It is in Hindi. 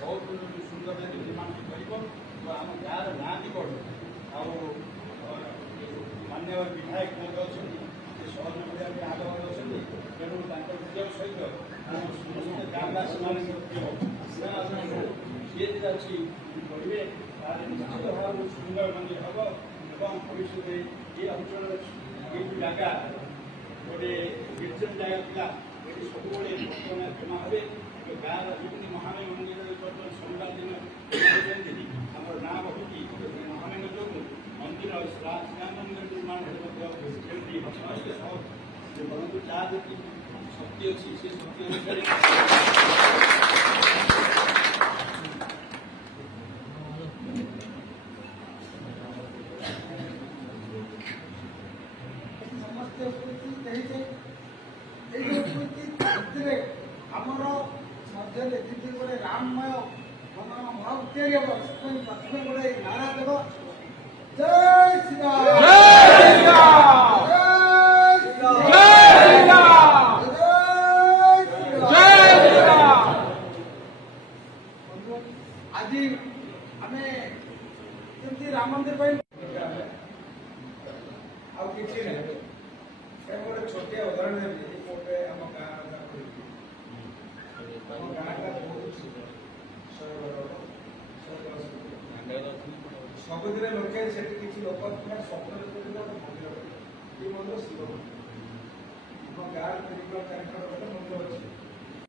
बहुत सुंदर निर्माण आम गाँव ना भी बढ़ मान्यवर विधायक सहयोग आग्रह अच्छे तेणु उद्यम सहित समस्त गाँववासी सी अच्छी बढ़े निश्चित भाव सुंदर मंदिर हम और भविष्य ये अंचल ये जगह गोटे निर्जन जगह थी सब बर्तमान जमा हे गाँव जमी महानय मंदिर सोमवार दिन आम ना बहुत महानय जो मंदिर श्राम मंदिर निर्माण बरु जहाँ जी शक्ति अच्छी से शक्ति अनुसार आमर मध्य गोटे राममय गोटे नारा देव जय श्री राम आज आम राम मंदिर गोटे छोटिया उदाहरण सबुदिन लोके किसी लोक स्वप्न मंदिर ये मंदिर शिव गाँव मंदिर अच्छी